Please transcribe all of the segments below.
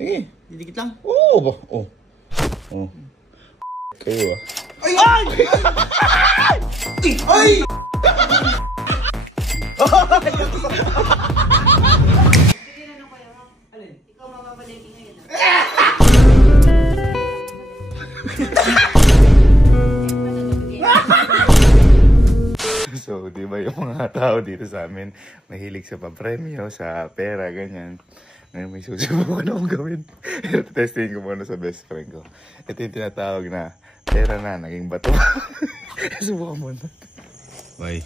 Sige. Didikit lang. Oo ba? Oo. Oo. Kayo ah. Ay! Ay! Ay! Alin? Ikaw mamamalengke ngayon. So, di ba yung mga tao dito sa amin mahilig sa papremyo, sa pera, ganyan. Ngayon may susubukan akong gawin. Testing ko muna sa best friend ko. Ito yung tinatawag na pera na, naging bato. Subukan muna. Bye.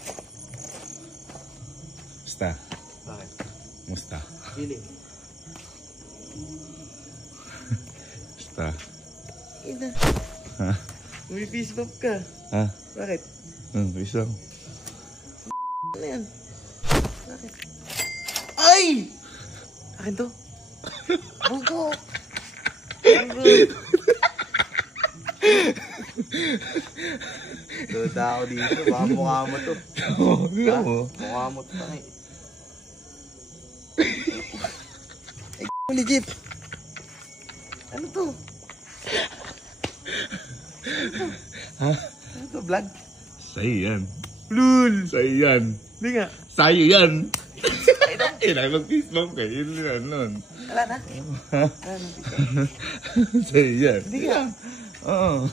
Musta? Bakit? Musta? Feeling. Musta? Ina. Ha? May fist bump ka. Ha? Bakit? Bisa. Ano yan? Bakit? Ay! Akin to. Bugo! Bugo! Duda ako dito. Baka mukha mo to. Oo, Ha? Mukha mo to. Ay, legit. Ano to? Ha? Ano to? Vlog? Sa'yo yan. Lul! Sa'yo yan. Hindi nga. Sa'yo yan. Kailangan mag-fist bump kayo. Yun lang nun. Wala na? Ha? Wala na. Sa'yo yan. Hindi nga. Oo.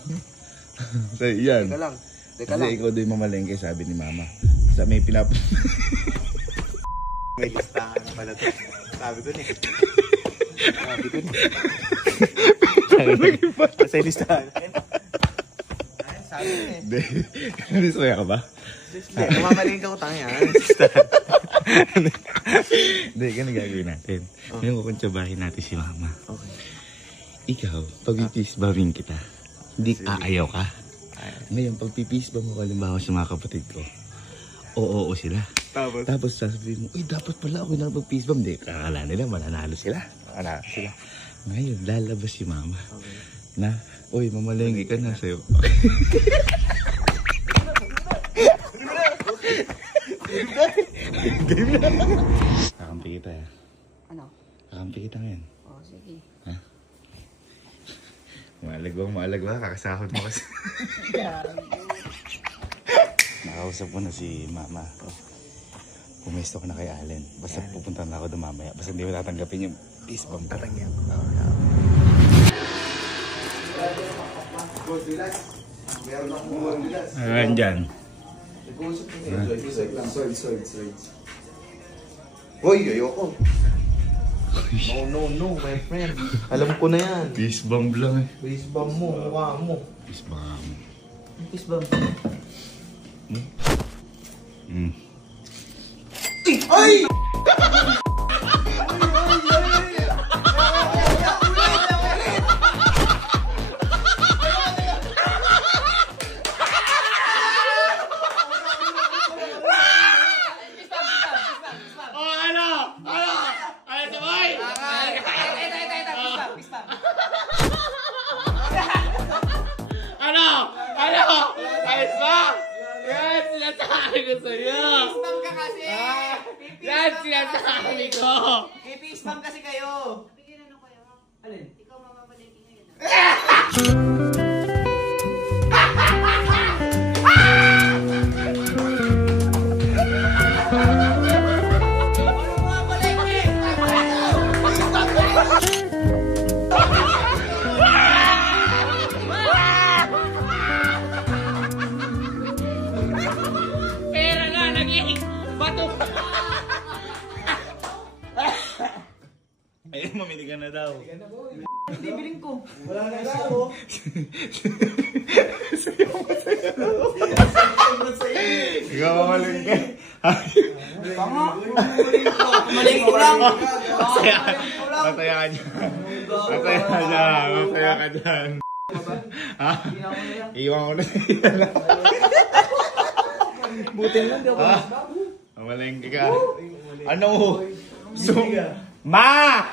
Sa'yo yan. Teka lang. Teka Kasi lang. ikaw doon mamalengke, sabi ni mama. Sa may pinap... May listahan pala to. Sabi ko ni. Sabi ko ni. Nasa listahan. Sabi ko ni. Hindi. Nandisaya ka ba? Hindi, namamalingin ka ko tangya. Hindi, ganun gagawin natin. Ngayon kukuntsabahin natin si mama. Okay. Ikaw, pag pipis-bumming kita, hindi aayaw ka. Ngayon, pag pipis-bum mo, halimbawa sa mga kapatid ko, oo sila. Tapos sasabihin mo, uy, dapat pala ako na mag-fist-bump. Hindi, kakala nila, mananalo sila. Mananalo sila. Ngayon, lalabas si mama. Okay. Na, uy, mamalengke ka na sa'yo. Kakampi kita ya. Ano? Kakampi kita ngayon. Oh, sige. Ha? Maalag ba? Kakasahod mo kasi. Nakausap ko na si mama. Pumesto ko na kay Allen. Basta pupunta na ako doon mamaya. Basta hindi mo tatanggapin yung fist bump ko. Tatangyan ko. Ayan dyan. Hoy, ayoko. No, my friend. Alam ko na yan. Fist bump lang eh. Base bomb mo, mukha mo. Fist bump. Fist bomb. Ay! Ayos ba? Yan, sinasabi ko sa'yo. Spam ka kasi! Yan, sinasabi ko. Spam kasi kayo! Alin? Ikaw mamamalengke ngayon. Pera na, naging bato. Ayun, mamili ka na daw. Hindi, biling ko. Wala na ako. Ikaw mamalengke. Tama. Maling ko lang. Masaya ka dyan. Masaya ka dyan. Ha? Iwan ko na siya. Butin lang, di ako. Mamalengke ka. Ano? Ma!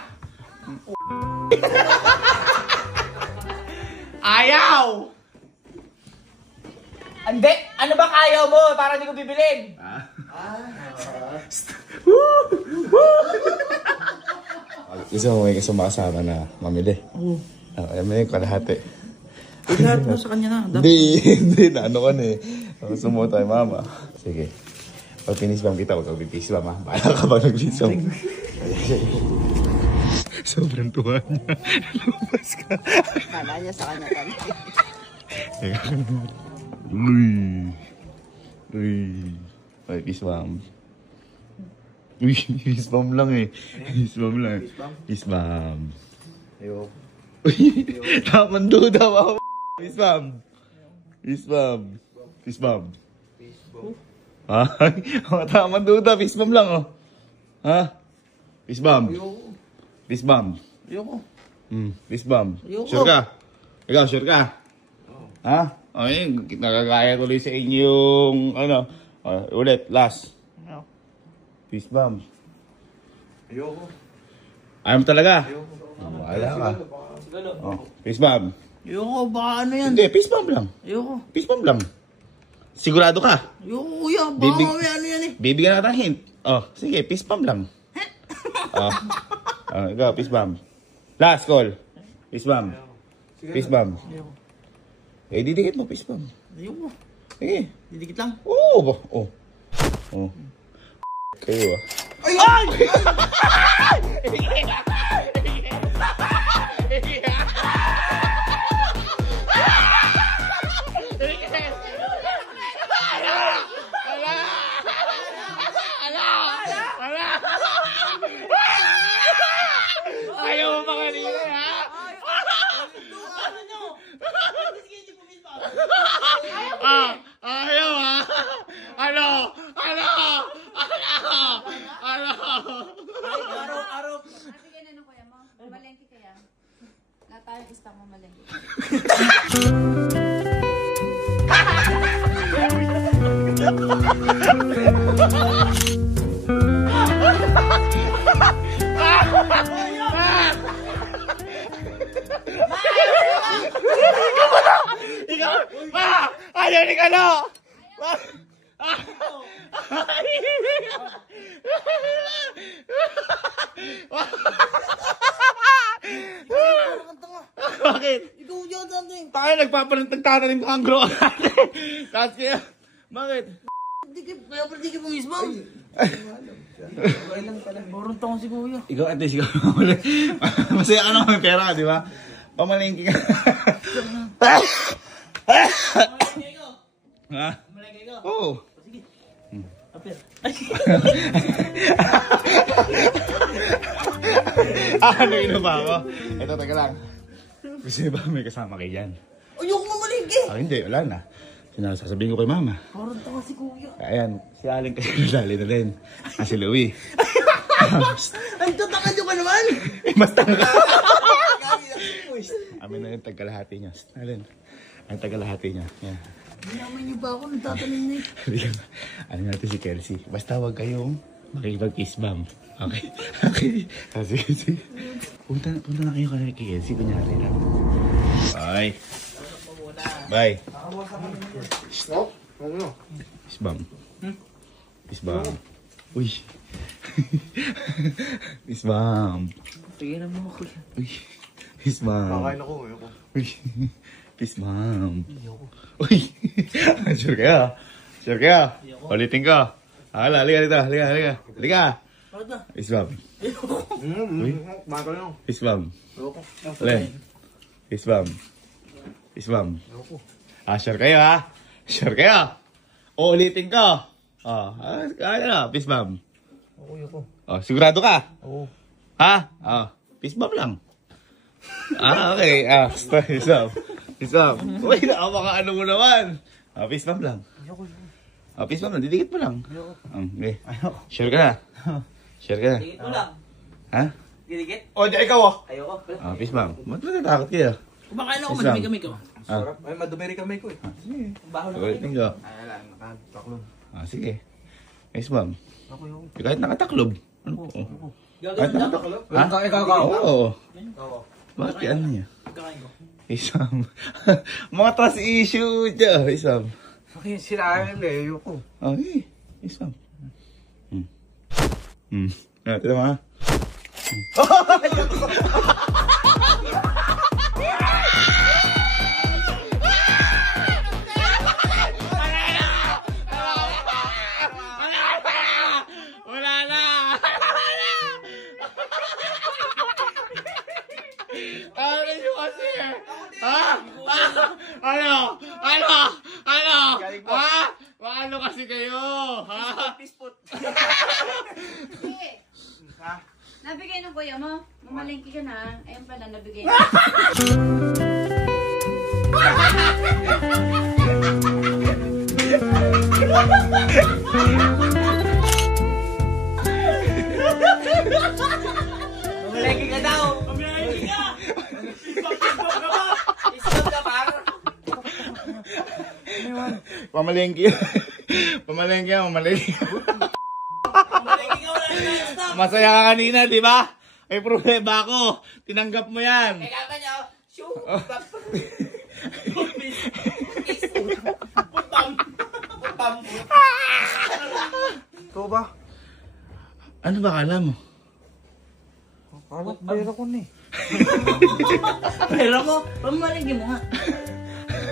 Ayaw! Hindi! Ano bang ayaw mo para hindi ko bibilin? Gusto mo may kasama kasama na mamili? Oo. Ayan mo yung kalahati. Lahat mo sa kanya na. Hindi na ano ka na eh. Sumo tayo mama. Sige. Pag pinisbam kita, huwag kang pipisbam ha. Bahala ka ba nag-pisbam? Sobrang tuwa niya. Lumabas ka. Kala niya sa kanya kami. Uy. Ay, pisbam. Uy, pisbam lang eh. Pisbam lang. Pisbam. Ayoko. Uy, tamang duda ako. Pisbam. Pisbam. Pisbam. Ay, tamang duda. Pisbam lang oh. Ha? Pisbam. Ayoko. Pisbam. Ayoko. Pisbam. Ayoko. Sure ka? Ikaw, sure ka? Ha? Ay, nakagaya tuloy sa inyong, ano, ulit, last. Pisbam. Ayoko. Ayaw mo talaga? Ayoko. Wala ka. Oh, pisbam. Ayoko, baka ano yan? Hindi, pisbam lang. Ayoko. Pisbam lang. Sigurado ka? Ayoko, kuya. Baka Bibig- may ano yan eh. Bibigyan natin hint. Oh, sige, pisbam lang. Ikaw, pisbam. Last call. Pisbam. Pisbam. Ayoko. Eh, didikit mo, pisbam. Ayoko. Sige. Didikit lang. Oo ba? Oh. Oh. Kayo ah. Ayaw mo pa kanina, ha? Ayaw, ha? Ano? Araw-araw. Sige na kuya mo. Malengke kaya. Lahat tayong istang mo malengke. Ikaw! Ayaw ni Kano! Bakit? Ikaw dyan something. Tayo nagtatanim ka ang grow natin. Tapos kaya, bakit? Kaya pala di ka pumismo. Borong tao si kuya. Ikaw, at least ikaw. Masaya ka naman may pera, di ba? Pamalingki ka. Ha? Malengke ka. Oo. Sige. Apir. Ano yun ba ako? Ito, taga lang. Gusto niyo ba may kasama kayo dyan? Ayoko mamalengke. Hindi, wala na. Sasabihin ko kay mama. Borong tao si kuya. Ayan, si Aling kasi nadali na rin. Si Louie. Ang tatakan nyo ka naman. Basta na. Amin na yung tagkalahati niya. Alin? Ang tagkalahati niya. Yan. Naman niyo ba ako nagtatanim na eh. Ano natin si Kelsey. Basta huwag kayong makipag-kiss-bam. Okay? Okay. Sige, sige. Punta na kayo kay Kelsey. Kunyari lang. Bye. Bye. Kiss-bam. Kiss-bam. Uy. Kiss-bam. Sige na mo kuya. Uy. Kiss-bam. Kakain ako. Ayoko. Uy. Kiss-bam. Uy. Sure kaya? Sure kaya? Ulitin ko. Halika dito. Halika. Bakit ba? Kiss-bam. Uy. Bakit lang. Kiss-bam. Ayoko. Alin? Kiss-bam. Kiss-bam. Ayoko. Sure kayo ha? Sure kayo? Ulitin ko. Kaya na. Kiss-bam. Ayoko. Sigurado ka? Oo. Ha? Kiss-bam lang. Okay. Kiss-bam. Kiss-bam. Uy, nakapaka-ano mo naman. Kiss-bam lang. Ayoko. Kiss-bam lang. Didikit mo lang. Ayoko. Okay. Ayoko. Sure ka na? Sure ka na? Dikit mo lang. Ha? Dikit? O, di ikaw, oh. Ayoko. Kiss-bam. Ba't natatakot kayo? Kumakain ako, Isang. madumi ko. Sarap. Ay, madumi rin kamay ko eh. Sige. Baho na Ulitin ko. Ay, wala. Nakataklong. Sige. Kiss-bam. Ako yung... Kahit nakataklob. Ano po? Kahit Gagawin na. nakataklob. Ikaw. Oo. Oo. Bakit ano niya? Pagkakain ko. Isam. Mga trust issue dyan. Isam. Okay, sinahin eh. Ayoko. Okay. Isam. Ito naman ha. Wala na! Ano nyo kasi? Ha? Ano? Ha? Paano kasi kayo? Ha? Sige. Ha? Nabigay ng kuya mo. Mamalengke ka na. Ayun pala, nabigay. Mamalengke ka daw! Mamalengke ka! Isip ka pa? Pamalengke. Pamalengke. Mamalengke ka, wala na stop! Masaya ka kanina, di ba? May problema ako. Tinanggap mo yan. Kailangan niya, shoot! Putam! Ikaw ba? Ano ba kala mo? Kala ko bayra ko na eh. Pero ko, pamalengke mo nga.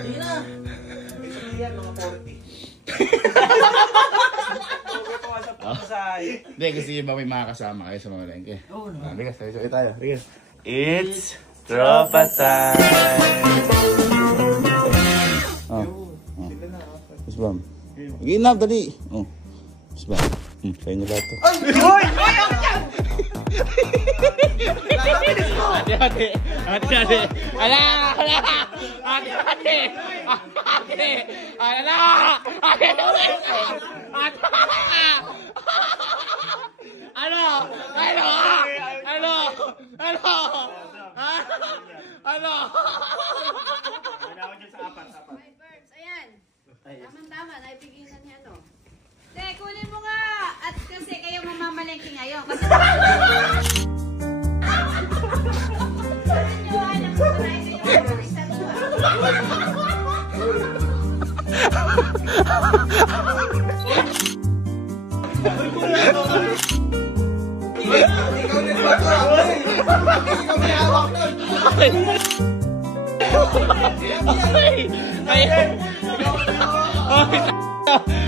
Sige na. Ito yan, mga 40. Hindi, kasi iba may mga kasama kayo sa mga lengke. Oo naman. Halika, sabay-sabay tayo. Halika. It's tropa time! Isbam. Ginap, dali. Oh. Isbam. Sa'yo nyo lahat to. Hati-hati. Hati-hati. Ala! Ala! Hati-hati. Hati-hati. Ala! Hati-hati. Ano? Ano? Ano? Ano? Ha? Ano? Ay, Burbs, ayan. Tama-tama, naibigay na niya, ano. Te, kunin mo nga. At kasi kayo mamamalengke ngayon. Kasi nyo, alam ko na ito yung isa to,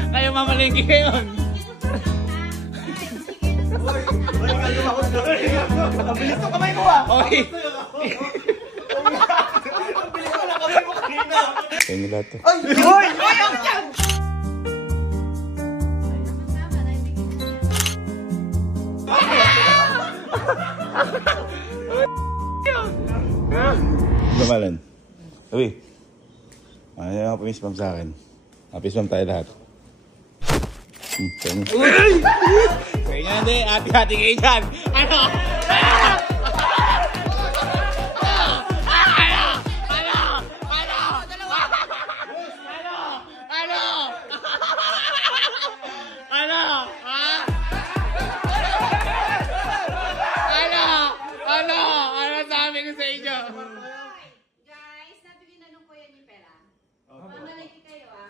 Kayo mamalengke ngayon. Nakabilis ko kamay ko ah! Oy! Sa'yo nyo lahat to. Ay! Hoy! Hoy! Ako dyan! Tama-tama, naibigay na niya. Gamalan. Uy. Ano yung papisbam sa akin? Papisbam tayo lahat. Sa'yo nyo. Kaya nga hindi, hati-hati kayo dyan. Ano? Ano sabi ko sa inyo? Guys, nabigay na nung kuya ni pera. Mamalengke kayo, ah.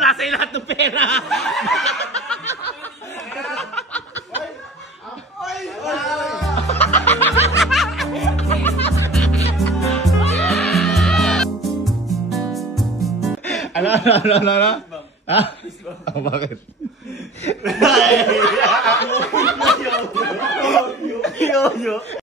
Nasa iyo lahat ng pera. Ano? Ha? Oh, bakit?